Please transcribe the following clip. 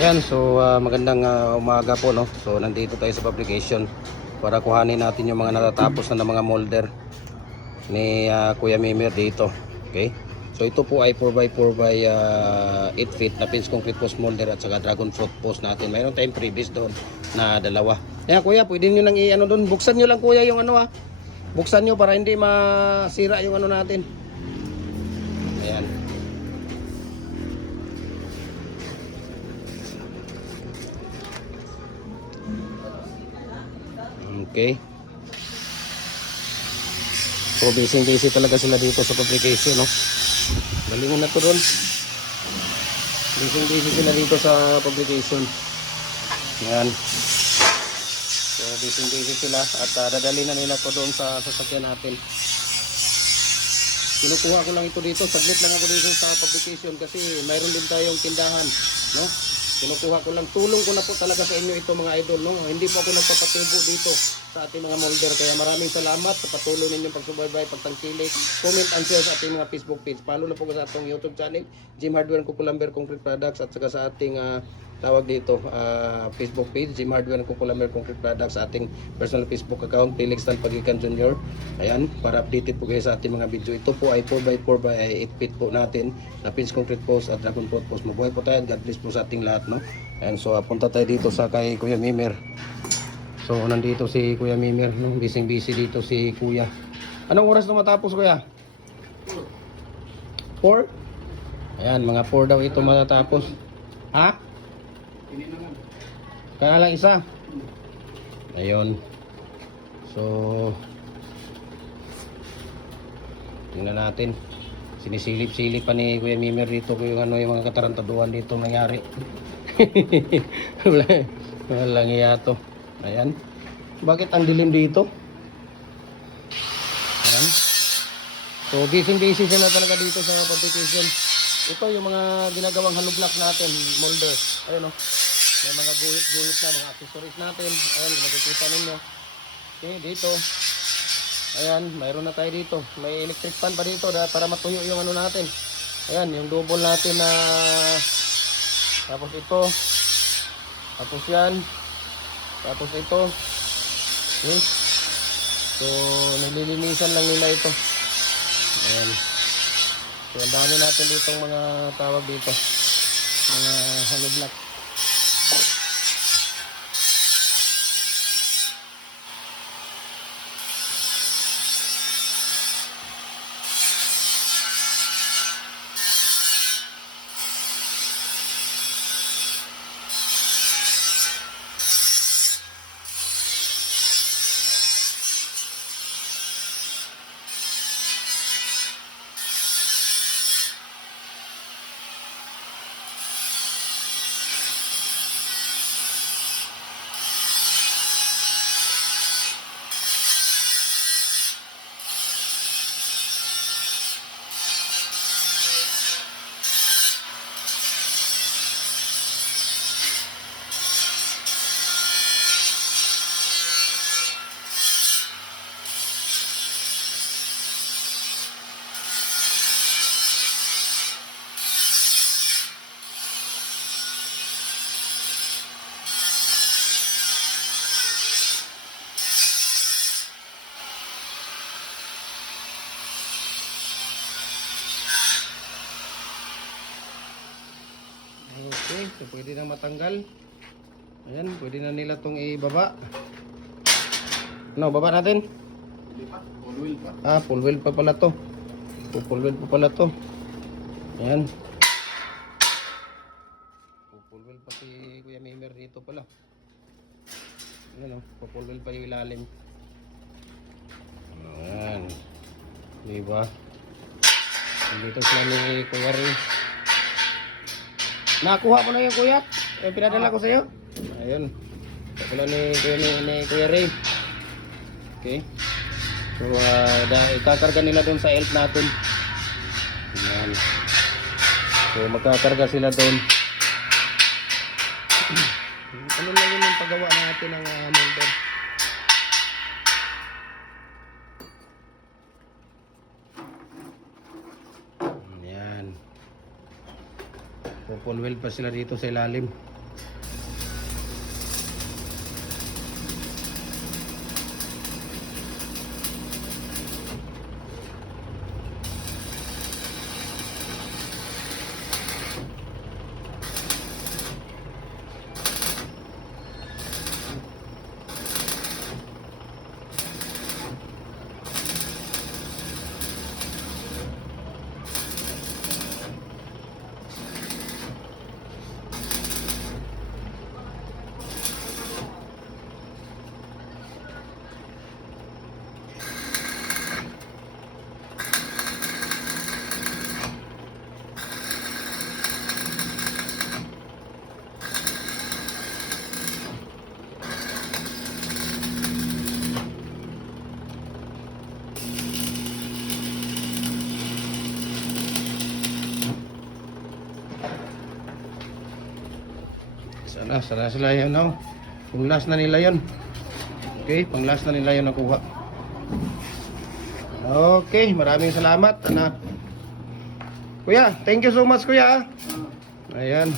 Ayan, so magandang umaga po, no. So nandito tayo sa publication para kuhanin natin yung mga natatapos na ng mga molder ni Kuya Mimir dito. Okay? So ito po ay 4x4 by 8 feet na pins concrete post molder at saka dragon fruit post natin. Mayroon tayong previous doon na dalawa. Ayan Kuya, pwede nyo nang i-ano doon. Buksan nyo lang Kuya yung ano Buksan nyo para hindi masira yung ano natin. Ayan. Okay. So busy talaga sila dito sa publication, no. Galingan na to doon. Busy sila dito sa publication. Ayan. So busy sila at dadali na nila to doon sa sasakyan natin. Kinukuha ko lang ito dito, saglit lang ako dito sa publication kasi mayroon din tayong tindahan, no. Kinukuha ko lang, tulong ko na po talaga sa inyo ito mga idol, no. Hindi po ako nagpapatubo dito sa ating mga molder, kaya maraming salamat sa patuloy ninyong pagsubaybay, pagtangkilik, comment and share sa ating mga Facebook page. Follow na po ko sa atong YouTube channel, Jim Hardware and Kukulamber Concrete Products, at saka sa ating tawag dito Facebook page, Jim Hardware and Kukulamber Concrete Products, sa ating personal Facebook account, Felix Tan Pagikan Jr. Ayan, para updated po kayo sa ating mga video. Ito po ay 4x4 by 8 feet po natin na pins concrete post at dragon fruit post. Mabuhay po tayo, God bless po sa ating lahat, no. And so punta tayo dito sa kay Kuya Mimir. So nandito si Kuya Mimir, no? Busy dito si Kuya. Anong oras na matapos Kuya? 4? Ayan, mga 4 daw ito matatapos. Ha? Kaya lang isa. Ayun. So tingnan natin. Sinisilip-silip pa ni Kuya Mimir dito kung yung mga katarantaduhan dito nangyari. Walang iya to. Ayan. Bakit ang dilim dito? Ayan. So busy sila talaga dito sa publication. Ito yung mga ginagawang hollow block natin, molder. Ayun o. May mga guhit na, mga accessories natin. Ayan, makikita ninyo. Okay, dito. Ayan, mayroon na tayo dito. May electric fan pa dito para matuyo yung ano natin. Ayan, yung double natin na tapos ito. Tapos yan. Tapos ito. Okay. So, nililinisan lang nila ito. Ayan. So, ang dami natin dito mga tawag dito. Mga hollow block. Okay, so pwede nang matanggal. Ayan, pwede na nila itong ibaba. Ano, baba natin? Full wheel pa. Full wheel pa pala to. Full wheel pa pala to. Ayan. Full wheel pa si Kuya Mimir dito pala. Ayan o, full wheel pa yung ilalim. Ayan. Diba? Dito sila ni Kuya Ray. Nakuha ko na yung Kuya. Pinadala ko sa'yo. Ayun. Pula ni Kuya Ray. Okay. So, ikakarga nila doon sa elf natin. Ayan. So, magkakarga sila doon. Ano lang yun yung paggawa natin ng molder. Ayan. So, full wheel pa sila dito sa ilalim. Sana sila yun, no? Pang last na nila yun. Okay, pang last na nila yun nakuha. Okay, maraming salamat, anak. Kuya, thank you so much, kuya. Ayan.